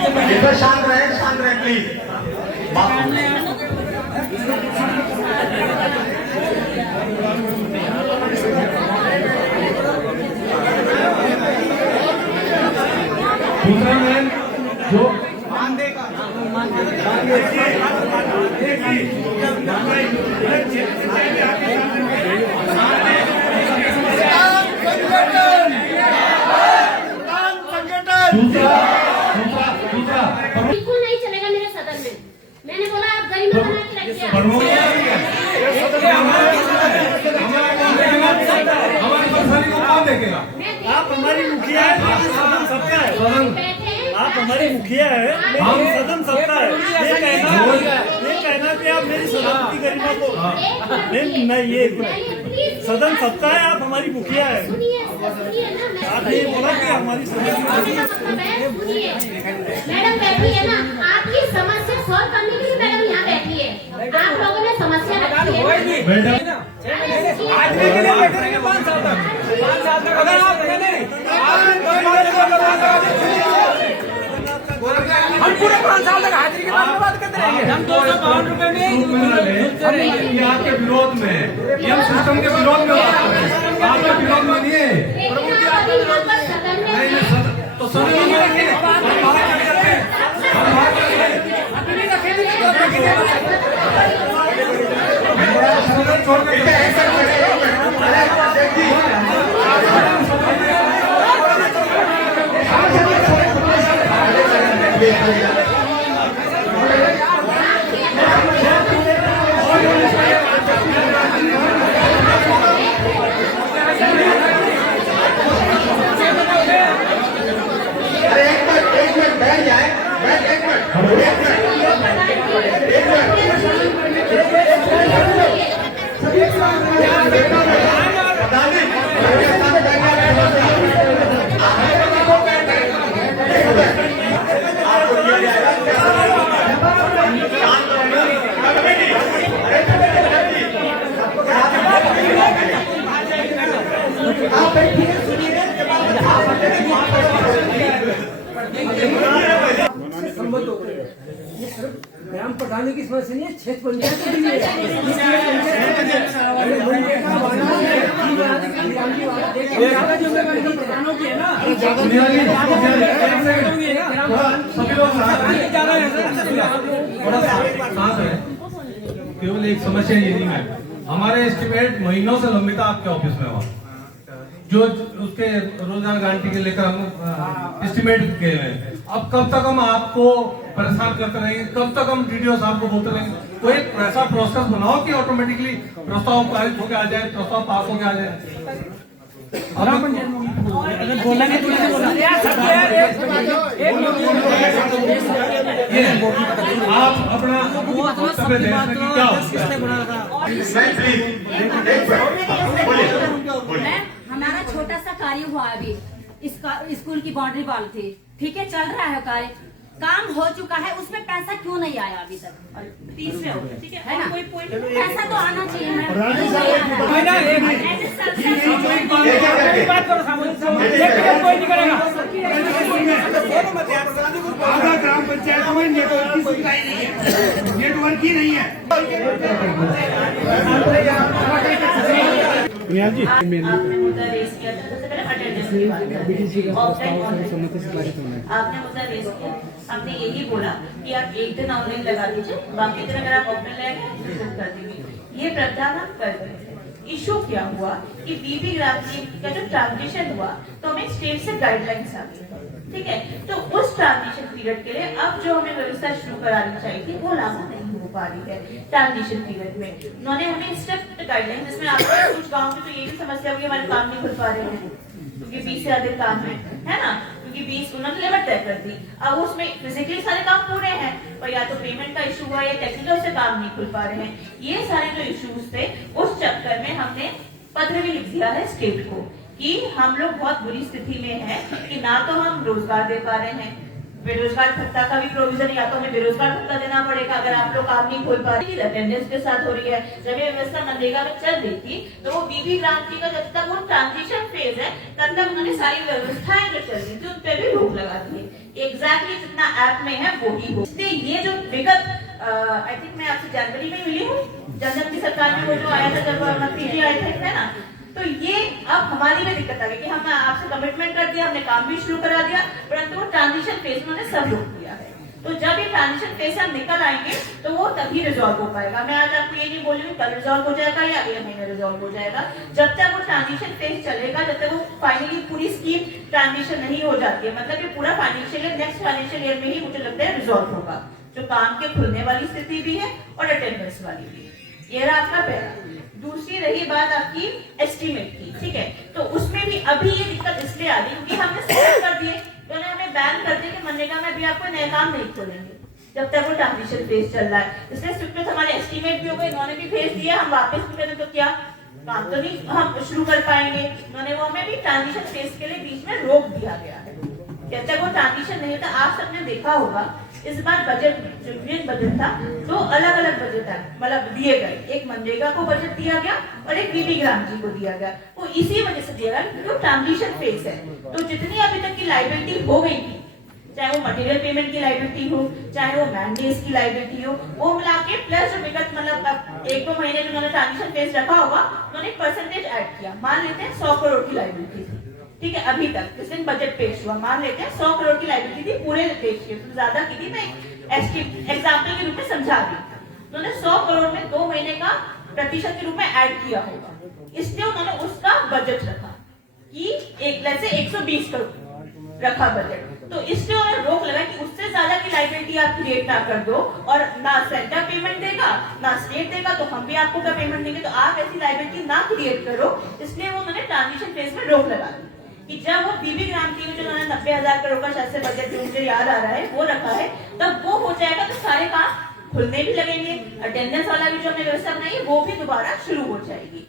शांत रहे प्लीज। दूसरा मैन जो बिल्कुल नहीं चलेगा मेरे सदन में। मैंने बोला आप गरिमा बना के रखिए। आप हमारी मुखिया है, सदन सबका है। आप हमारी मुखिया है, लेकिन सदन सबका है। ये कहना कि आप मेरी सदन की गरिमा को नहीं, ये सदन सबका है, आप हमारी मुखिया है। आप ये बोला कि हमारी सदन मैडम बैठी है ना, आपकी समस्या सॉल्व करने के लिए मैडम यहाँ बैठी है। आप लोगों ने समस्या रखी है। आज के लिए बैठे रहेंगे 5 साल तक। 5 साल तक अगर आप हम पूरे 5 साल तक हाजिरी के बात करते रहेंगे। हम 252 रुपए में आपके विरोध में, ये हम सिस्टम के विरोध में आपके विरोध में नहीं है। तो सदन में रखिए, छोड़ के ग्राम प्रधान की समस्या नहीं है, क्षेत्र पंचायत की भी है। प्रधानों की है ना, केवल एक समस्या ये नहीं है, हमारे एस्टिमेट महीनों से लंबित आपके ऑफिस में हुआ, जो उसके रोजगार गारंटी के लेकर हम एस्टिमेट किए हैं। अब कब तक हम आपको परेशान करते रहेंगे, कब तक हम डीडीओ साहब को बोलते रहेंगे? कोई ऐसा प्रोसेस बनाओ कि ऑटोमेटिकली प्रस्ताव पारित होकर आ जाए, प्रस्ताव पास होकर आ जाए। अगर बोलना नहीं तो आप अपना वक्तव्य दें कि क्या हमारा छोटा सा कार्य हुआ अभी, स्कूल की बाउंड्री वाल थी, ठीक है, चल रहा है कार्य, काम हो चुका है, उसमें पैसा क्यों नहीं आया अभी तक? तीसरे हो, ठीक है ना, पैसा तो आना चाहिए। कोई नहीं करेगा। आधा ग्राम पंचायत में नेटवर्क की सुविधा ही नहीं है, नेटवर्क ही नहीं है। आपने मुद्दा रेज किया था, सबसे पहले अटेंडेंस की बात है। आपने मुद्दा रेज किया, हमने यही बोला कि आप एक दिन ऑनलाइन लगा दीजिए, बाकी दिन अगर आप ऑफलाइन लगाएंगे कर देंगे। ये प्रावधान हम कर रहे थे। इशू क्या हुआ कि बीबी ग्राम का जो ट्रांजिशन हुआ तो हमें स्टेट से गाइडलाइंस आ गई, ठीक है। तो उस ट्रांजिशन पीरियड के लिए अब जो हमें व्यवस्था शुरू करानी चाहिए थी वो लागू नहीं हो पा रही है। ट्रांजिशन पीरियड में उन्होंने हमें स्ट्रिक्ट गाइडलाइंस, जिसमें आपको कुछ गाँव में तो ये भी समस्या होगी हमारे काम नहीं खुल पा रहे हैं क्योंकि 20 से अधिक काम है ना, क्योंकि 20 उन्होंने लिमिट तय कर दी। अब उसमें फिजिकली सारे काम पूरे हैं पर या तो पेमेंट का इशू हुआ या टेक्निकल से काम नहीं खुल पा रहे हैं। ये सारे जो इश्यूज थे उस चक्कर में हमने पत्र भी लिख दिया है स्टेट को कि हम लोग बहुत बुरी स्थिति में हैं कि ना तो हम रोजगार दे पा रहे हैं, बेरोजगार भत्ता का भी प्रोविजन, या तो हमें बेरोजगार भत्ता देना पड़ेगा अगर आप लोग काम नहीं खोल पा रहे। अटेंडेंस के साथ हो रही है। जब ये व्यवस्था मनरेगा में चल रही थी तो वो बीबी ग्राम जी का जब तक वो ट्रांजिशन फेज है तब तक उन्होंने सारी व्यवस्थाएं जो चल रही थी उन पे भी रोक लगा दी। एग्जैक्टली जितना ऐप में है वो ही हो। इसलिए ये जो विगत आई थिंक मैं आपसे जनवरी में मिली हूँ, जनता की सरकार में वो जो आया था जब मंत्री जी आए थे, है ना, तो ये अब हमारी में दिक्कत आ गई कि हम आपसे कमिटमेंट कर दिया, हमने काम भी शुरू करा दिया, परंतु वो ट्रांजिशन फेज में उन्होंने सब रोक दिया है। तो जब ये ट्रांजिशन फेज से हम निकल आएंगे तो वो तभी रिजॉल्व हो पाएगा। मैं आज आपको ये नहीं बोल रही हूँ कल रिजॉल्व हो जाएगा या अगले महीने रिजॉल्व हो जाएगा। जब तक वो ट्रांजिशन फेज चलेगा, जब तक वो फाइनली पूरी स्कीम ट्रांजिशन नहीं हो जाती है, मतलब ये पूरा financial year next financial year में ही मुझे लगता है रिजॉल्व होगा, जो काम के खुलने वाली स्थिति भी है और अटेंडेंस वाली भी है। ये रहा आपका पहला। दूसरी रही बात आपकी एस्टीमेट की, ठीक है, तो उसमें भी अभी ये दिक्कत इसलिए आ रही क्योंकि हमने स्टॉप कर दिए, तो हमें बैन कर दिया कि मनरेगा में भी आपको नए काम नहीं खोलेंगे जब तक वो ट्रांजिशन फेज चल रहा है। इसलिए स्वीकृत हमारे एस्टीमेट भी हो गए, इन्होंने भी भेज दिया, हम वापस भी करें तो क्या काम तो नहीं हम शुरू कर पाएंगे। उन्होंने वो हमें भी ट्रांजिशन फेज के लिए बीच में रोक दिया गया है। जब तक वो ट्रांजिशन नहीं होता, आप सबने देखा होगा इस बार बजट में जो यूनियन बजट था दो अलग अलग बजट है, मतलब दिए गए, एक मनरेगा को बजट दिया गया और एक बीबी ग्राम जी को दिया गया। वो इसी वजह से दिया गया क्योंकि ट्रांजिशन फेज है। तो जितनी अभी तक की लाइबिलिटी हो गई थी, चाहे वो मटेरियल पेमेंट की लाइबिलिटी हो, चाहे वो मैंडेज की लाइबिलिटी हो, वो मिला के प्लस जो विगत मतलब 1-2 महीने जो उन्होंने ट्रांजिशन फेज रखा होगा, उन्होंने परसेंटेज ऐड किया। मान लेते हैं 100 करोड़ की लाइबिलिटी थी, ठीक है, अभी तक जिस दिन बजट पेश हुआ, मान लेते हैं 100 करोड़ की लाइबिलिटी थी पूरे देश की, तो ज्यादा की थी, मैं एग्जाम्पल के रूप में समझा दी। उन्होंने 100 करोड़ में 2 महीने का प्रतिशत के रूप में ऐड किया होगा, इसलिए उन्होंने उसका बजट रखा कि एक से 120 करोड़ रखा बजट। तो इसलिए उन्होंने रोक लगा कि उससे ज्यादा की लाइबिलिटी आप क्रिएट ना कर दो, और ना सेंटर पेमेंट देगा ना स्टेट देगा, तो हम भी आपको क्या पेमेंट देंगे, तो आप ऐसी लाइबिलिटी ना क्रिएट करो। इसलिए वो उन्होंने ट्रांजिशन फेज में रोक लगा दी कि जब वो बीबी ग्राम की जो उन्होंने 90,000 करोड़ का शायद से बजट जो मुझे याद आ रहा है वो रखा है, तब वो हो जाएगा तो सारे काम खुलने भी लगेंगे, अटेंडेंस वाला भी जो हमने व्यवस्था बनाई वो भी दोबारा शुरू हो जाएगी।